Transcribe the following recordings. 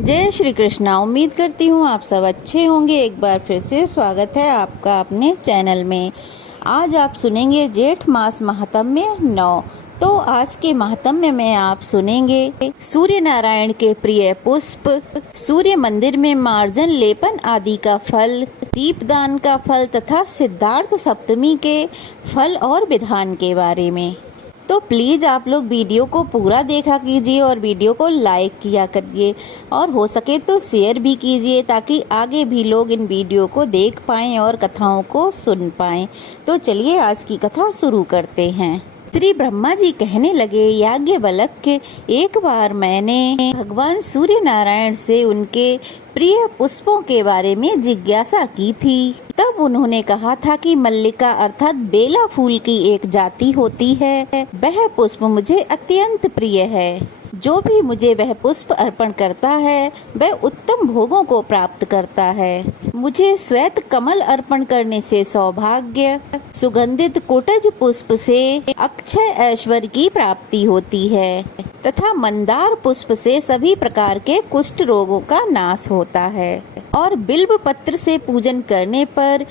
जय श्री कृष्णा। उम्मीद करती हूँ आप सब अच्छे होंगे। एक बार फिर से स्वागत है आपका अपने चैनल में। आज आप सुनेंगे जेठ मास महात्म्य 9। तो आज के महात्म्य में आप सुनेंगे सूर्य नारायण के प्रिय पुष्प, सूर्य मंदिर में मार्जन लेपन आदि का फल, दीपदान का फल तथा सिद्धार्थ सप्तमी के फल और विधान के बारे में। तो प्लीज़ आप लोग वीडियो को पूरा देखा कीजिए और वीडियो को लाइक किया करिए और हो सके तो शेयर भी कीजिए ताकि आगे भी लोग इन वीडियो को देख पाएं और कथाओं को सुन पाएं। तो चलिए आज की कथा शुरू करते हैं। श्री ब्रह्मा जी कहने लगे, याज्ञवल्क्य के एक बार मैंने भगवान सूर्य नारायण से उनके प्रिय पुष्पों के बारे में जिज्ञासा की थी। तब उन्होंने कहा था कि मल्लिका अर्थात बेला फूल की एक जाति होती है, वह पुष्प मुझे अत्यंत प्रिय है। जो भी मुझे वह पुष्प अर्पण करता है वह उत्तम भोगों को प्राप्त करता है। मुझे श्वेत कमल अर्पण करने से सौभाग्य, सुगंधित कोटज पुष्प से अक्षय ऐश्वर्य की प्राप्ति होती है तथा मंदार पुष्प से सभी प्रकार के कुष्ठ रोगों का नाश होता है और बिल्व पत्र से पूजन करने पर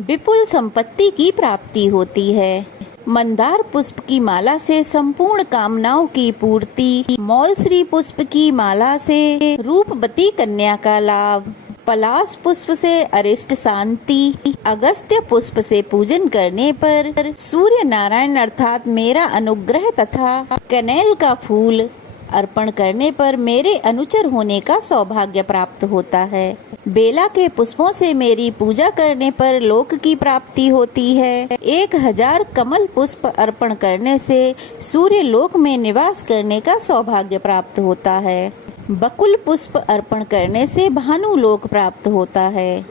विपुल संपत्ति की प्राप्ति होती है। मंदार पुष्प की माला से संपूर्ण कामनाओं की पूर्ति, मौलश्री पुष्प की माला से रूपवती कन्या का लाभ, पलाश पुष्प से अरिष्ट शांति, अगस्त्य पुष्प से पूजन करने पर सूर्य नारायण अर्थात मेरा अनुग्रह तथा कनेल का फूल अर्पण करने पर मेरे अनुचर होने का सौभाग्य प्राप्त होता है। बेला के पुष्पों से मेरी पूजा करने पर लोक की प्राप्ति होती है। 1000 कमल पुष्प अर्पण करने से सूर्य लोक में निवास करने का सौभाग्य प्राप्त होता है। बकुल पुष्प अर्पण करने से भानु लोक प्राप्त होता है।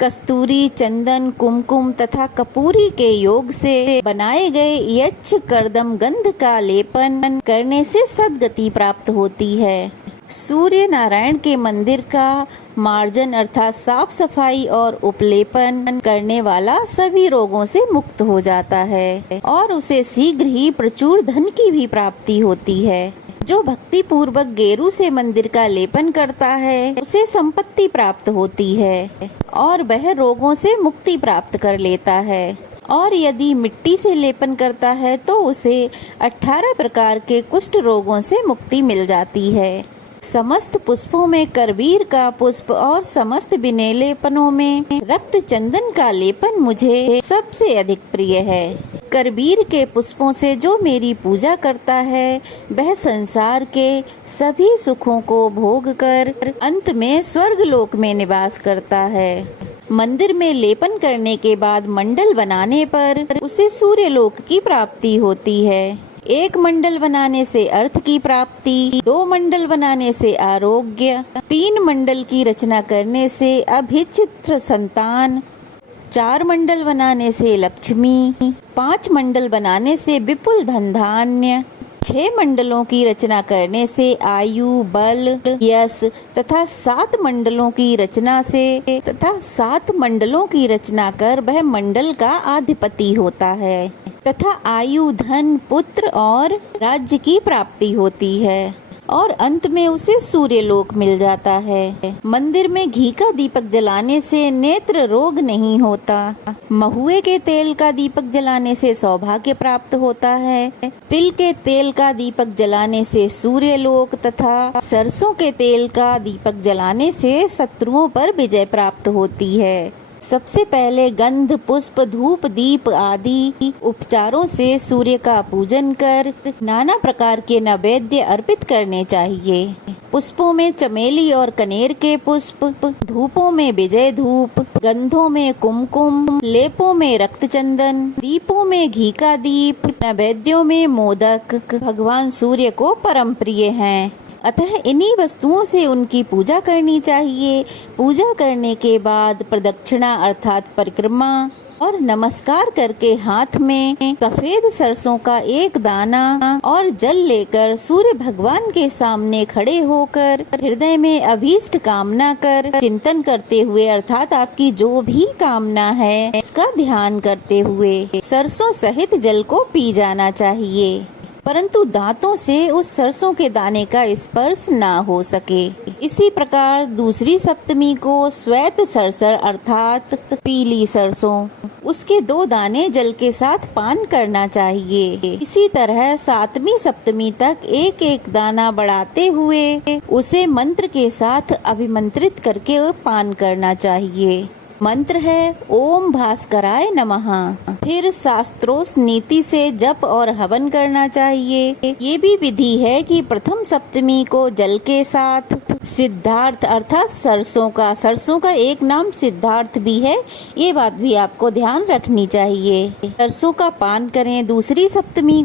कस्तूरी, चंदन, कुमकुम तथा कपूरी के योग से बनाए गए यक्ष कर्दम गंध का लेपन करने से सद्गति प्राप्त होती है। सूर्य नारायण के मंदिर का मार्जन अर्थात साफ सफाई और उपलेपन करने वाला सभी रोगों से मुक्त हो जाता है और उसे शीघ्र ही प्रचुर धन की भी प्राप्ति होती है। जो भक्ति पूर्वक गेरू से मंदिर का लेपन करता है उसे संपत्ति प्राप्त होती है और वह रोगों से मुक्ति प्राप्त कर लेता है। और यदि मिट्टी से लेपन करता है तो उसे 18 प्रकार के कुष्ठ रोगों से मुक्ति मिल जाती है। समस्त पुष्पों में करवीर का पुष्प और समस्त विनेलेपनों में रक्त चंदन का लेपन मुझे सबसे अधिक प्रिय है। करवीर के पुष्पों से जो मेरी पूजा करता है वह संसार के सभी सुखों को भोग कर अंत में स्वर्ग लोक में निवास करता है। मंदिर में लेपन करने के बाद मंडल बनाने पर उसे सूर्य लोक की प्राप्ति होती है। 1 मंडल बनाने से अर्थ की प्राप्ति, 2 मंडल बनाने से आरोग्य, 3 मंडल की रचना करने से अभिचित्र संतान, 4 मंडल बनाने से लक्ष्मी, 5 मंडल बनाने से विपुल धन धान्य, 6 मंडलों की रचना करने से आयु, बल, यश तथा 7 मंडलों की रचना से तथा 7 मंडलों की रचना कर वह मंडल का अधिपति होता है तथा आयु, धन, पुत्र और राज्य की प्राप्ति होती है और अंत में उसे सूर्य लोक मिल जाता है। मंदिर में घी का दीपक जलाने से नेत्र रोग नहीं होता। महुए के तेल का दीपक जलाने से सौभाग्य प्राप्त होता है। तिल के तेल का दीपक जलाने से सूर्य लोक तथा सरसों के तेल का दीपक जलाने से शत्रुओं पर विजय प्राप्त होती है। सबसे पहले गंध, पुष्प, धूप, दीप आदि उपचारों से सूर्य का पूजन कर नाना प्रकार के नैवेद्य अर्पित करने चाहिए। पुष्पों में चमेली और कनेर के पुष्प, धूपों में विजय धूप, गंधों में कुमकुम, लेपों में रक्त चंदन, दीपों में घी का दीप, नैवेद्यों में मोदक भगवान सूर्य को परम प्रिय हैं। अतः इन्हीं वस्तुओं से उनकी पूजा करनी चाहिए। पूजा करने के बाद प्रदक्षिणा अर्थात परिक्रमा और नमस्कार करके हाथ में सफेद सरसों का 1 दाना और जल लेकर सूर्य भगवान के सामने खड़े होकर हृदय में अभीष्ट कामना कर चिंतन करते हुए अर्थात आपकी जो भी कामना है उसका ध्यान करते हुए सरसों सहित जल को पी जाना चाहिए। परंतु दांतों से उस सरसों के दाने का स्पर्श ना हो सके। इसी प्रकार दूसरी सप्तमी को श्वेत सरसर अर्थात पीली सरसों, उसके 2 दाने जल के साथ पान करना चाहिए। इसी तरह सातवीं सप्तमी तक एक एक दाना बढ़ाते हुए उसे मंत्र के साथ अभिमंत्रित करके पान करना चाहिए। मंत्र है ओम भास्कराय नमः। फिर शास्त्रोस नीति से जप और हवन करना चाहिए। ये भी विधि है कि प्रथम सप्तमी को जल के साथ सिद्धार्थ अर्थात सरसों का एक नाम सिद्धार्थ भी है, ये बात भी आपको ध्यान रखनी चाहिए। सरसों का पान करें दूसरी सप्तमी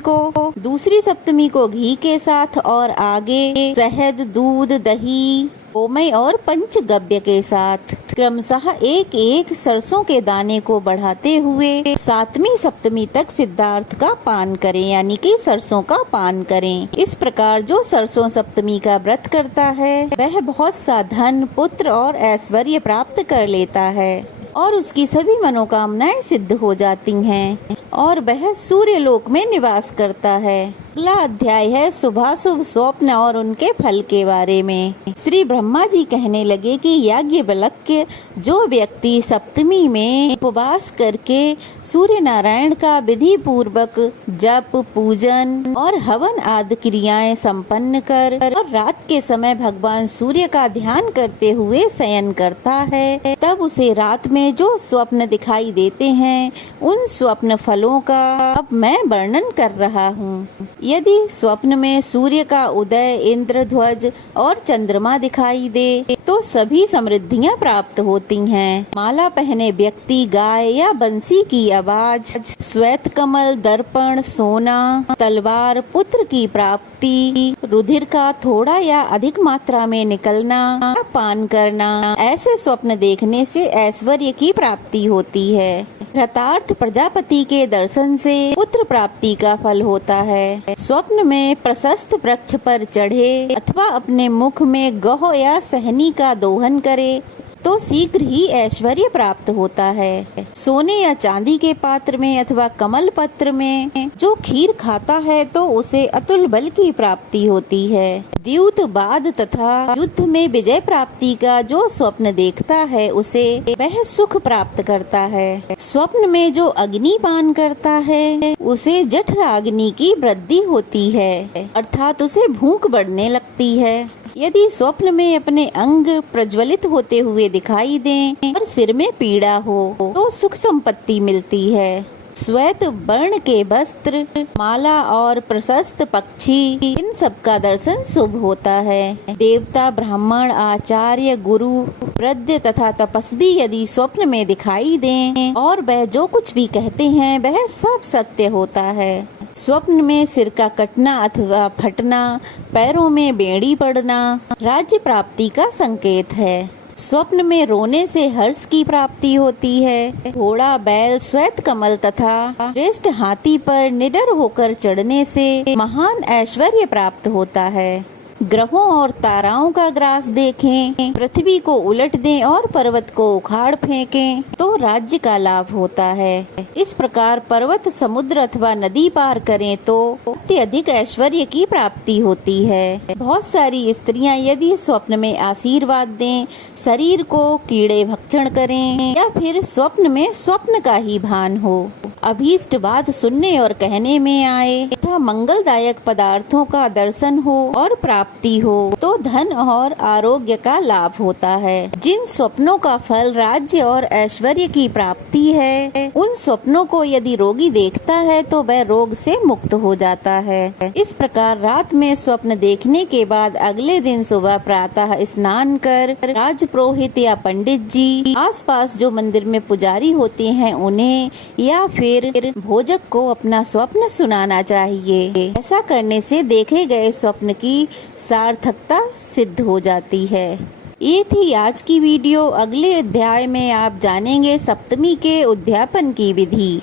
को घी के साथ और आगे शहद, दूध, दही, गोमय और पंचगव्य के साथ क्रमशः एक एक सरसों के दाने को बढ़ाते हुए सातवीं सप्तमी तक सिद्धार्थ का पान करें, यानी कि सरसों का पान करें। इस प्रकार जो सरसों सप्तमी का व्रत करता है वह बहुत सा धन, पुत्र और ऐश्वर्य प्राप्त कर लेता है और उसकी सभी मनोकामनाएं सिद्ध हो जाती हैं और वह सूर्य लोक में निवास करता है। अगला अध्याय है शुभाशुभ स्वप्न और उनके फल के बारे में। श्री ब्रह्मा जी कहने लगे कि याज्ञवल्क्य, जो व्यक्ति सप्तमी में उपवास करके सूर्य नारायण का विधि पूर्वक जप, पूजन और हवन आदि क्रियाएं संपन्न कर और रात के समय भगवान सूर्य का ध्यान करते हुए शयन करता है, तब उसे रात में जो स्वप्न दिखाई देते हैं उन स्वप्न फलों का अब मैं वर्णन कर रहा हूँ। यदि स्वप्न में सूर्य का उदय, इंद्रध्वज और चंद्रमा दिखाई दे तो सभी समृद्धियां प्राप्त होती हैं। माला पहने व्यक्ति गाय या बंसी की आवाज, श्वेत कमल, दर्पण, सोना, तलवार, पुत्र की प्राप्ति, रुधिर का थोड़ा या अधिक मात्रा में निकलना, पान करना, ऐसे स्वप्न देखने से ऐश्वर्य की प्राप्ति होती है। रतार्थ प्रजापति के दर्शन से पुत्र प्राप्ति का फल होता है। स्वप्न में प्रशस्त वृक्ष पर चढ़े अथवा अपने मुख में गौ या सहनी का दोहन करे तो शीघ्र ही ऐश्वर्य प्राप्त होता है। सोने या चांदी के पात्र में अथवा कमल पत्र में जो खीर खाता है तो उसे अतुल बल की प्राप्ति होती है। द्यूत, बाध तथा युद्ध में विजय प्राप्ति का जो स्वप्न देखता है उसे वह सुख प्राप्त करता है। स्वप्न में जो अग्निपान करता है उसे जठराग्नि की वृद्धि होती है, अर्थात उसे भूख बढ़ने लगती है। यदि स्वप्न में अपने अंग प्रज्वलित होते हुए दिखाई दें और सिर में पीड़ा हो तो सुख संपत्ति मिलती है। श्वेत वर्ण के वस्त्र, माला और प्रशस्त पक्षी, इन सब का दर्शन शुभ होता है। देवता, ब्राह्मण, आचार्य, गुरु, वृद्ध तथा तपस्वी यदि स्वप्न में दिखाई दें और वह जो कुछ भी कहते हैं वह सब सत्य होता है। स्वप्न में सिर का कटना अथवा फटना, पैरों में बेड़ी पड़ना राज्य प्राप्ति का संकेत है। स्वप्न में रोने से हर्ष की प्राप्ति होती है। घोड़ा, बैल, श्वेत कमल तथा श्रेष्ठ हाथी पर निडर होकर चढ़ने से महान ऐश्वर्य प्राप्त होता है। ग्रहों और ताराओं का ग्रास देखें, पृथ्वी को उलट दें और पर्वत को उखाड़ फेंकें तो राज्य का लाभ होता है। इस प्रकार पर्वत, समुद्र अथवा नदी पार करें तो अत्यधिक ऐश्वर्य की प्राप्ति होती है। बहुत सारी स्त्रियां यदि स्वप्न में आशीर्वाद दें, शरीर को कीड़े भक्षण करें या फिर स्वप्न में स्वप्न का ही भान हो, अभीष्ट बात सुनने और कहने में आए तथा मंगलदायक पदार्थों का दर्शन हो और प्राप्ति हो तो धन और आरोग्य का लाभ होता है। जिन स्वप्नों का फल राज्य और ऐश्वर्य की प्राप्ति है उन स्वप्नों को यदि रोगी देखता है तो वह रोग से मुक्त हो जाता है। इस प्रकार रात में स्वप्न देखने के बाद अगले दिन सुबह प्रातः स्नान कर राजपुरोहित या पंडित जी, आसपास जो मंदिर में पुजारी होते हैं उन्हें या फिर भोजक को अपना स्वप्न सुनाना चाहिए। ऐसा करने से देखे गए स्वप्न की सार्थकता सिद्ध हो जाती है। ये थी आज की वीडियो। अगले अध्याय में आप जानेंगे सप्तमी के उद्यापन की विधि।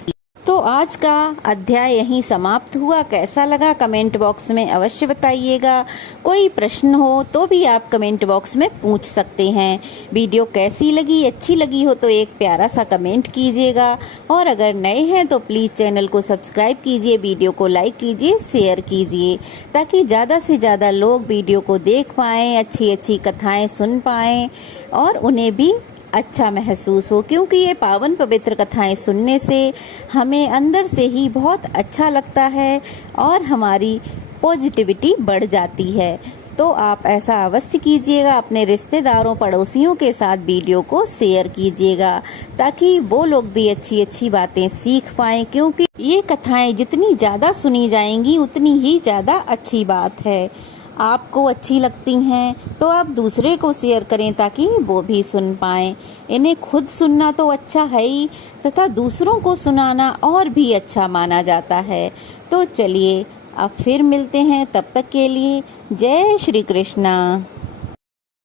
तो आज का अध्याय यहीं समाप्त हुआ। कैसा लगा कमेंट बॉक्स में अवश्य बताइएगा। कोई प्रश्न हो तो भी आप कमेंट बॉक्स में पूछ सकते हैं। वीडियो कैसी लगी, अच्छी लगी हो तो एक प्यारा सा कमेंट कीजिएगा। और अगर नए हैं तो प्लीज़ चैनल को सब्सक्राइब कीजिए, वीडियो को लाइक कीजिए, शेयर कीजिए, ताकि ज़्यादा से ज़्यादा लोग वीडियो को देख पाएँ, अच्छी अच्छी कथाएँ सुन पाएँ और उन्हें भी अच्छा महसूस हो। क्योंकि ये पावन पवित्र कथाएं सुनने से हमें अंदर से ही बहुत अच्छा लगता है और हमारी पॉजिटिविटी बढ़ जाती है। तो आप ऐसा अवश्य कीजिएगा। अपने रिश्तेदारों पड़ोसियों के साथ वीडियो को शेयर कीजिएगा, ताकि वो लोग भी अच्छी अच्छी बातें सीख पाएँ। क्योंकि ये कथाएं जितनी ज़्यादा सुनी जाएंगी उतनी ही ज़्यादा अच्छी बात है। आपको अच्छी लगती हैं तो आप दूसरे को शेयर करें, ताकि वो भी सुन पाएँ। इन्हें खुद सुनना तो अच्छा है ही, तथा दूसरों को सुनाना और भी अच्छा माना जाता है। तो चलिए अब फिर मिलते हैं, तब तक के लिए जय श्री कृष्णा।